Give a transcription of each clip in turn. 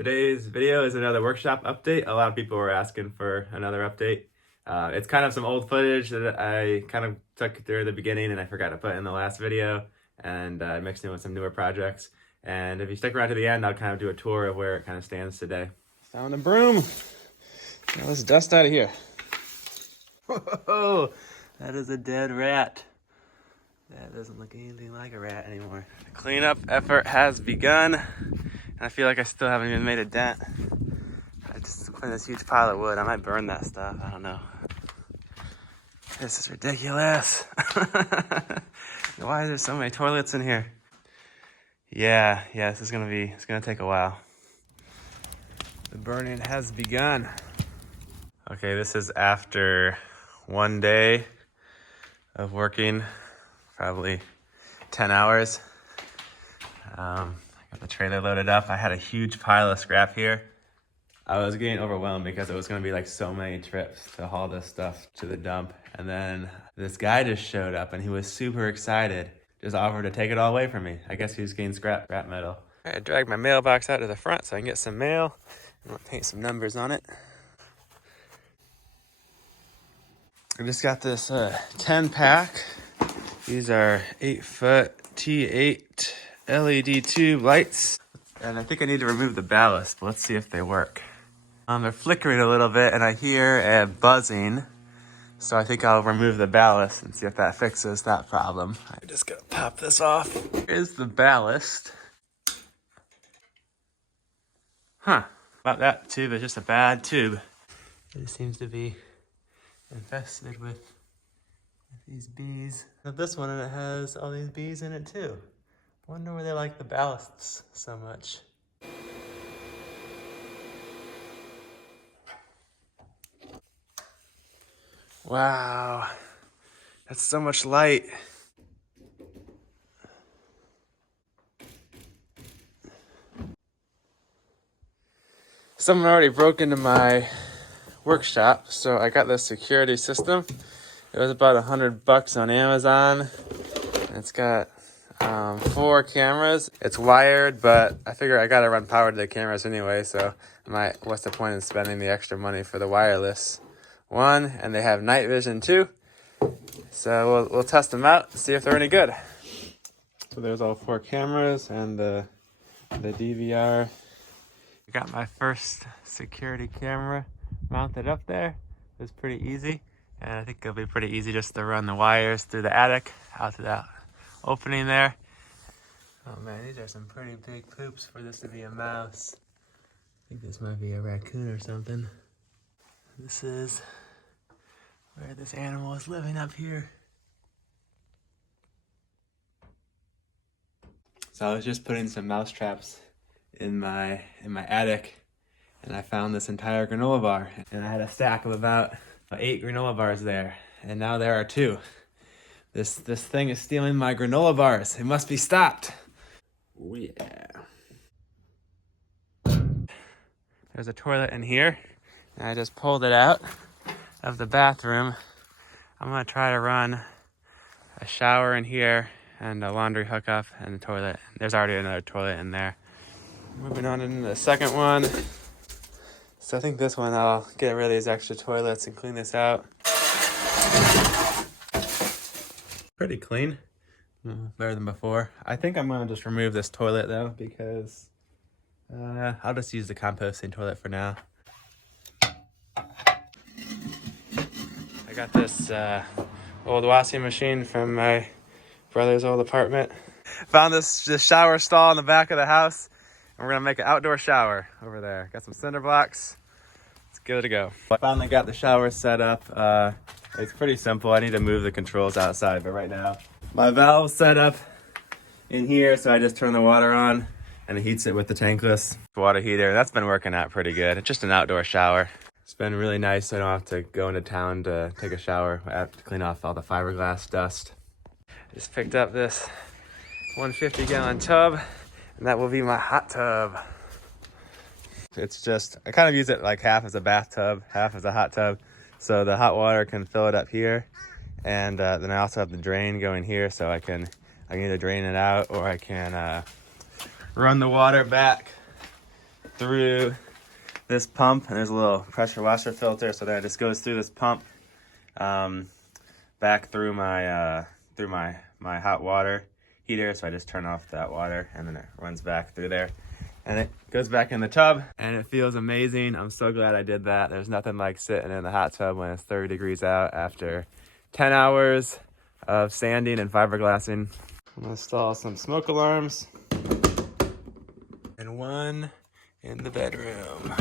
Today's video is another workshop update. A lot of people were asking for another update. It's kind of some old footage that I kind of took during the beginning and I forgot to put in the last video, and I mixed in with some newer projects. And if you stick around to the end, I'll kind of do a tour of where it kind of stands today. Found a broom. Now let's dust out of here. Whoa, that is a dead rat. That doesn't look anything like a rat anymore. The cleanup effort has begun. And I feel like I still haven't even made a dent. I just cleaned this huge pile of wood. I might burn that stuff. I don't know. This is ridiculous. Why is there so many toilets in here? Yeah, this is it's gonna take a while. The burning has begun. Okay, this is after one day of working, probably 10 hours. I got the trailer loaded up. I had a huge pile of scrap here. I was getting overwhelmed because it was gonna be like so many trips to haul this stuff to the dump. And then this guy just showed up and he was super excited. Just offered to take it all away from me. I guess he was getting scrap metal. I dragged my mailbox out to the front so I can get some mail. I'm gonna paint some numbers on it. I just got this 10 pack. These are 8-foot T8 LED tube lights. And I think I need to remove the ballast, but let's see if they work. They're flickering a little bit and I hear a buzzing. So I think I'll remove the ballast and see if that fixes that problem. I'm just gonna pop this off. Here's the ballast. Huh, about that tube is just a bad tube. It seems to be infested with these bees. Now this one, and it has all these bees in it too. Wonder where they like the ballasts so much. Wow, that's so much light. Someone already broke into my workshop, so I got this security system. It was about $100 on Amazon. It's got 4 cameras. It's wired, but I figure I gotta run power to the cameras anyway, so what's the point in spending the extra money for the wireless one? And they have night vision too. So we'll test them out, see if they're any good. So there's all 4 cameras and the DVR. I got my first security camera mounted up there. It was pretty easy. And I think it'll be pretty easy just to run the wires through the attic out to that opening there. Oh man, these are some pretty big poops for this to be a mouse. I think this might be a raccoon or something. This is where this animal is living up here. So I was just putting some mouse traps in my attic, and I found this entire granola bar, and I had a stack of about 8 granola bars there, and now there are 2. This thing is stealing my granola bars. It must be stopped. Oh yeah. There's a toilet in here, and I just pulled it out of the bathroom. I'm gonna try to run a shower in here and a laundry hookup and a toilet. There's already another toilet in there. Moving on into the second one. So I think this one I'll get rid of these extra toilets and clean this out. Pretty clean. Better than before. I think I'm gonna just remove this toilet though, because I'll just use the composting toilet for now. I got this old washing machine from my brother's old apartment. Found this shower stall in the back of the house, and we're gonna make an outdoor shower over there. Got some cinder blocks. It's good to go. I finally got the shower set up. It's pretty simple. I need to move the controls outside, but right now my valve's set up in here, so I just turn the water on and it heats it with the tankless water heater. That's been working out pretty good. It's just an outdoor shower. It's been really nice. So I don't have to go into town to take a shower. I have to clean off all the fiberglass dust. Just picked up this 150-gallon tub, and that will be my hot tub. It's just, I kind of use it like half as a bathtub, half as a hot tub. So the hot water can fill it up here. And then I also have the drain going here, so I can either drain it out or I can run the water back through this pump, and there's a little pressure washer filter, so that it just goes through this pump back through my hot water heater. So I just turn off that water, and then it runs back through there, and it goes back in the tub, and it feels amazing. I'm so glad I did that. There's nothing like sitting in the hot tub when it's 30 degrees out after 10 hours of sanding and fiberglassing. I'm gonna install some smoke alarms and one in the bedroom.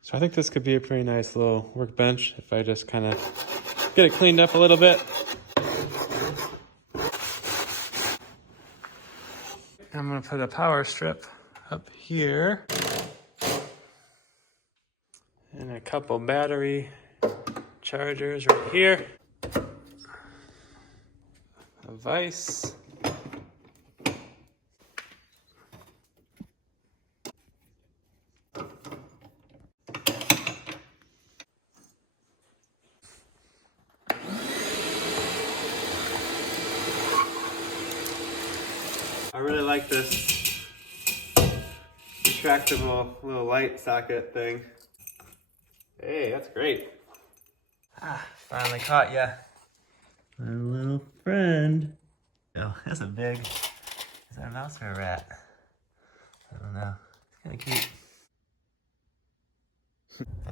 So I think this could be a pretty nice little workbench if I just kind of get it cleaned up a little bit. I'm gonna put a power strip up here and a couple battery chargers right here. A vise. I really like this retractable little light socket thing. Hey, that's great. Finally caught ya. My little friend. Oh, that's a big. Is that a mouse or a rat? I don't know. It's kind of cute.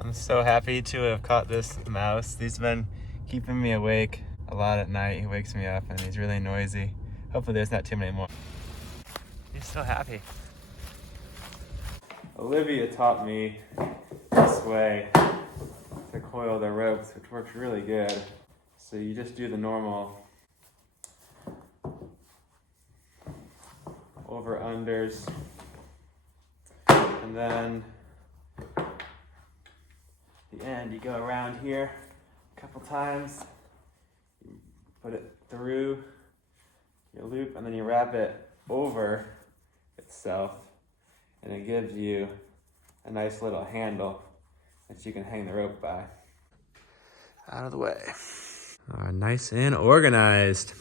I'm so happy to have caught this mouse. He's been keeping me awake a lot at night. He wakes me up and he's really noisy. Hopefully there's not too many more. He's so happy. Olivia taught me this way to coil the ropes, which works really good. So you just do the normal over-unders, and then the end, you go around here a couple times, you put it through your loop, and then you wrap it over itself, and it gives you a nice little handle that you can hang the rope by. Out of the way. Nice and organized.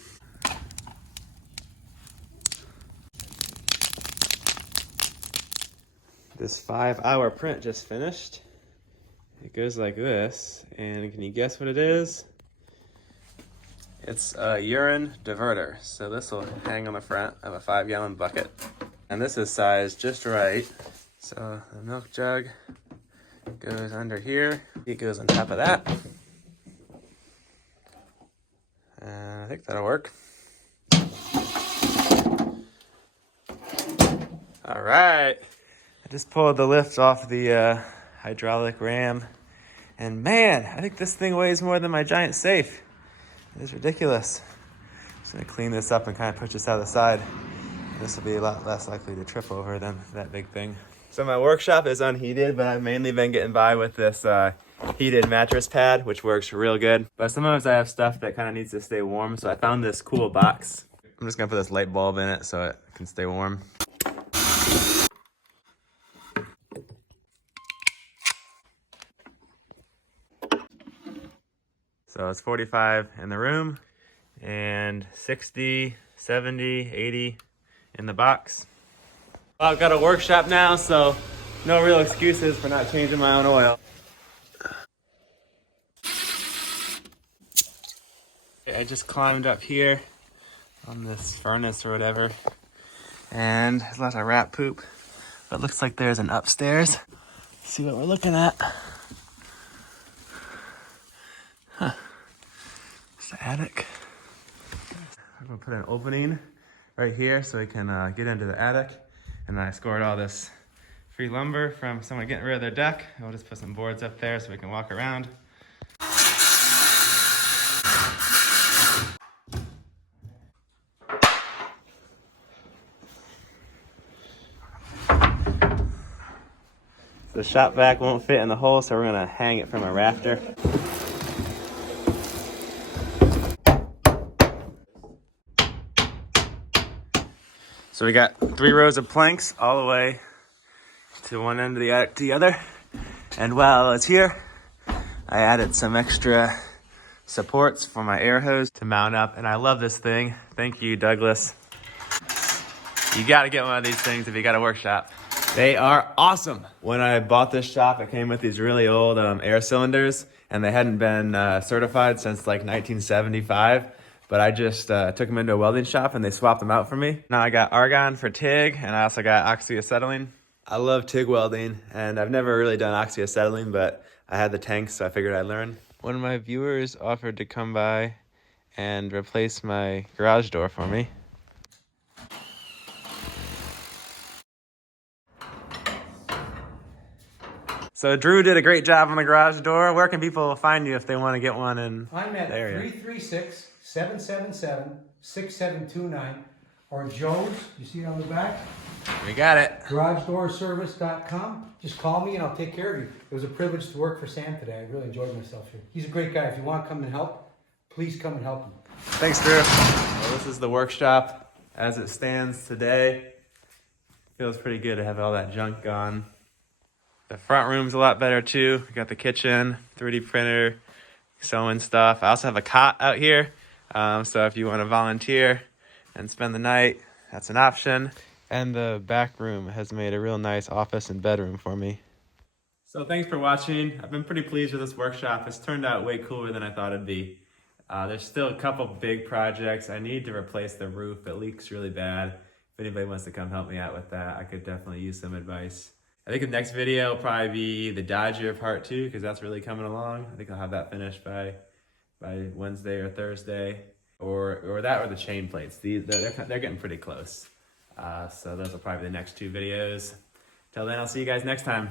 This 5-hour print just finished. It goes like this, and can you guess what it is? It's a urine diverter. So this will hang on the front of a 5-gallon bucket. And this is sized just right. So the milk jug goes under here. It goes on top of that. And I think that'll work. All right. I just pulled the lift off the hydraulic ram. And man, I think this thing weighs more than my giant safe. It's ridiculous. I'm just gonna clean this up and kind of push this out of the side. This will be a lot less likely to trip over than that big thing. So my workshop is unheated, but I've mainly been getting by with this heated mattress pad, which works real good. But sometimes I have stuff that kind of needs to stay warm, so I found this cool box. I'm just gonna put this light bulb in it so it can stay warm. So it's 45 in the room and 60, 70, 80 in the box. Well, I've got a workshop now, so no real excuses for not changing my own oil. I just climbed up here on this furnace or whatever, and there's lots of rat poop, but it looks like there's an upstairs. Let's see what we're looking at. Huh. It's the attic. I'm gonna put an opening right here so we can get into the attic. And I scored all this free lumber from someone getting rid of their deck. I'll just put some boards up there so we can walk around. The shop vac won't fit in the hole, so we're gonna hang it from a rafter. So we got 3 rows of planks all the way to one end of the attic to the other. And while it's here, I added some extra supports for my air hose to mount up. And I love this thing. Thank you, Douglas. You gotta get one of these things if you got a workshop. They are awesome. When I bought this shop, it came with these really old air cylinders, and they hadn't been certified since like 1975. But I just took them into a welding shop and they swapped them out for me. Now I got argon for TIG, and I also got oxyacetylene. I love TIG welding, and I've never really done oxyacetylene, but I had the tanks, so I figured I'd learn. One of my viewers offered to come by and replace my garage door for me. So Drew did a great job on the garage door. Where can people find you if they want to get one in I'm at the area? 336-777-6729, or Joe's, you see it on the back? We got it. GarageDoorService.com. Just call me and I'll take care of you. It was a privilege to work for Sam today. I really enjoyed myself here. He's a great guy. If you want to come and help, please come and help him. Thanks, Drew. Well, this is the workshop as it stands today. Feels pretty good to have all that junk gone. The front room's a lot better too. We got the kitchen, 3D printer, sewing stuff. I also have a cot out here. So if you want to volunteer and spend the night, that's an option. And the back room has made a real nice office and bedroom for me. So thanks for watching. I've been pretty pleased with this workshop. It's turned out way cooler than I thought it'd be. There's still a couple big projects. I need to replace the roof. It leaks really bad. If anybody wants to come help me out with that, I could definitely use some advice. I think the next video will probably be the Dodger part 2, because that's really coming along. I think I'll have that finished by Wednesday or Thursday. Or that or the chain plates. They're getting pretty close. So those will probably be the next 2 videos. Till then, I'll see you guys next time.